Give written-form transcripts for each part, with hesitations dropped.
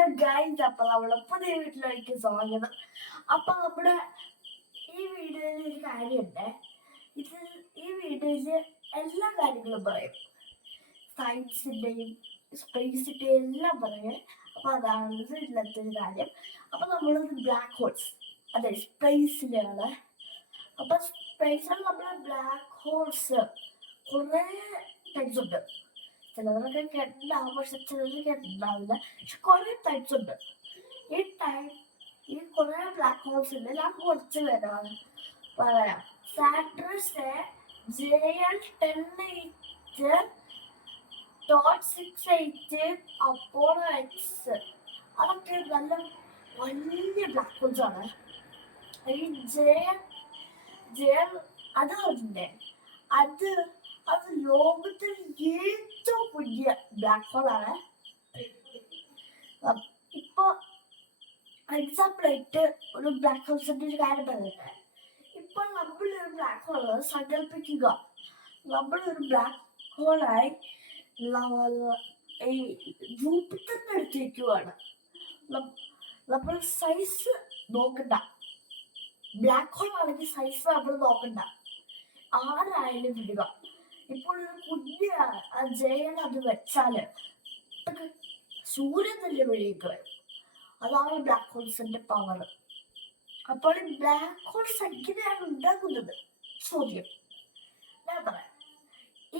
Hello guys, അപ്പൊ നമ്മളെ പുതിയ വീട്ടിലേക്ക് സ്വാഗതം. അപ്പൊ നമ്മുടെ ഈ വീഡിയോയിൽ ഒരു കാര്യമുണ്ട്. ഇത് ഈ വീഡിയോയില് എല്ലാ കാര്യങ്ങളും പറയും, സയൻസിന്റെയും സ്പേസിന്റെയും എല്ലാം പറയും. അപ്പൊ അതാണ് ഇന്നത്തെ ഒരു കാര്യം. അപ്പൊ നമ്മളത് ബ്ലാക്ക് ഹോൾസ്, അതെ സ്പേസിലാണ്. അപ്പൊ സ്പേസിൽ നമ്മളെ ബ്ലാക്ക് ഹോൾസ് കുറെ ടൈപ്സ് ഉണ്ട്. ചിലവരൊക്കെ കേട്ടിട്ടുണ്ടാവും, പക്ഷെ ചിലർ കേട്ടിട്ടുണ്ടാവില്ല. പക്ഷെ കുറെ ടൈപ്സ് ഉണ്ട്. ഈ കുറെ ബ്ലാക്ക് ഹോൾസ് ഉണ്ട്. ഞാൻ കുറച്ച് പേരാണ് പറയാം. സാട്രസ് JL1068.68 അപ്പോളോ എക്സ്, അതൊക്കെ നല്ല വലിയ ബ്ലാക്ക് ഹോൾസ് ആണ്. ഈ ജെ അത് അതിന്റെ അത് അത് ലോകത്തിൽ ഏറ്റവും വലിയ ബ്ലാക്ക് ഹോൾ ആണ്. ഇപ്പൊ എക്സാമ്പിൾ ആയിട്ട് ഒരു ബ്ലാക്ക് ഹോൾസിന്റെ ഒരു കാര്യം പറയട്ടെ. ഇപ്പൊ നമ്മളൊരു ബ്ലാക്ക് ഹോള് സങ്കല്പിക്കുക. നമ്മളൊരു ബ്ലാക്ക് ഹോളായി ഈ ജൂപ്പിറ്ററിന്റെ അടുത്തേക്കുവാണ്. നമ്മൾ സൈസ് നോക്കണ്ട, ബ്ലാക്ക് ഹോൾ ആണെങ്കിൽ സൈസ് നമ്മൾ നോക്കണ്ട, ആരായാലും വിടുക. ഇപ്പോൾ ഒരു കുഞ്ഞ് ജയൻ അത് വെച്ചാല് സൂര്യൻ തന്നെ വെളിയിലേക്ക് വരും. അതാണ് ബ്ലാക്ക് ഹോൾസിന്റെ പവർ. അപ്പോൾ ഈ ബ്ലാക്ക് ഹോൾസ് എങ്ങനെയാണ് ഉണ്ടാകുന്നത് ചോദ്യം ഞാൻ പറയാം.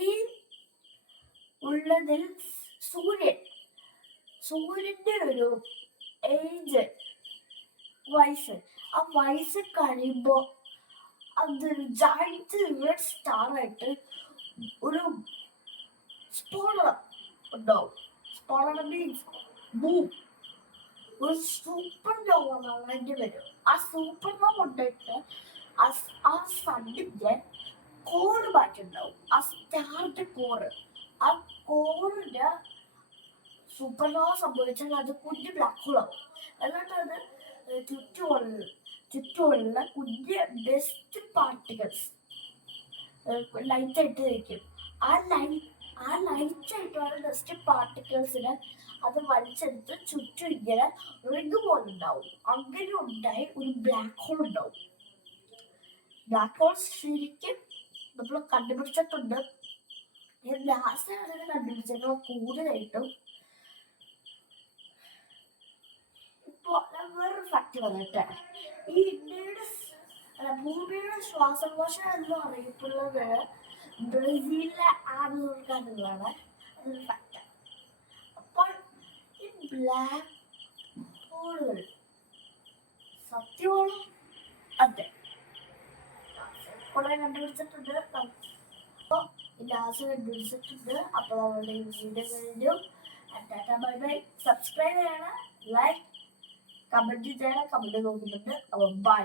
ഈ ഉള്ളതിൽ സൂര്യന്റെ ഒരു ഏജ് വയസ്സ്, ആ വയസ്സ് കഴിയുമ്പോ അതൊരു ജൈന്റ് റെഡ് സ്റ്റാർ ആയിട്ട് ഒരു സ്പോളർ ഉണ്ടാവും. സ്പോളർ മീൻസ് ബൂം, ഒരു സൂപ്പർ നോവ വേണ്ടി വരും. ആ സൂപ്പർ നോവ ഉണ്ടായിട്ട് ആ സണ്ണിന്റെ കോറ് മാറ്റുണ്ടാവും. ആ സ്റ്റാറിന്റെ കോറ്, ആ കോറിന് സൂപ്പർ നോവ സംഭവിച്ചാൽ അത് കുഞ്ഞു ബ്ലാക്ക് ഹോൾ ആവും. എന്നിട്ട് അത് ചുറ്റുമുള്ള കുഞ്ഞ് ഡസ്റ്റ് പാർട്ടിക്കിൾസ് ലൈറ്റ് ആയിട്ട് ഇരിക്കും. ആ ലൈറ്റ് ആയിട്ടുള്ള ഡസ്റ്റ് പാർട്ടിക്കിൾസിന് അത് വലിച്ചെടുത്ത് ചുറ്റും ഇങ്ങനെ റിങ് പോലെ ഉണ്ടാവും. അങ്ങനെ ഉണ്ടായി ഒരു ബ്ലാക്ക് ഹോൾ ഉണ്ടാവും. ബ്ലാക്ക് ഹോൾസ് ശരിക്കും നമ്മൾ കണ്ടുപിടിച്ചിട്ടുണ്ട്. നാസയാണ് കണ്ടുപിടിച്ചത് കൂടുതലായിട്ടും. ഇപ്പൊ വേറൊരു ഫാക്ട് പറയട്ടെ. ഈ ഭൂമിയുടെ ശ്വാസകോശ എന്ന് അറിയപ്പെടുന്നത് ബ്രസീലിലെ ആമസോണിലാണ്. അതൊരു ഫാക്ട്. അപ്പോൾ ഈ ബ്ലാക്ക് ഹോളുകൾ സത്യമാണോ? അതെ, കുറെ കണ്ടുപിടിച്ചിട്ടുണ്ട്. അപ്പോൾ നാസ കണ്ടുപിടിച്ചിട്ടുണ്ട്. അപ്പോൾ അവരുടെ വീഡിയോ കഴിഞ്ഞു. Bye bye. സബ്സ്ക്രൈബ് ചെയ്യണം, ലൈക്ക്, കമന്റ് ചെയ്യണം. കമന്റ് നോക്കുന്നുണ്ട്. അപ്പോൾ ബൈ.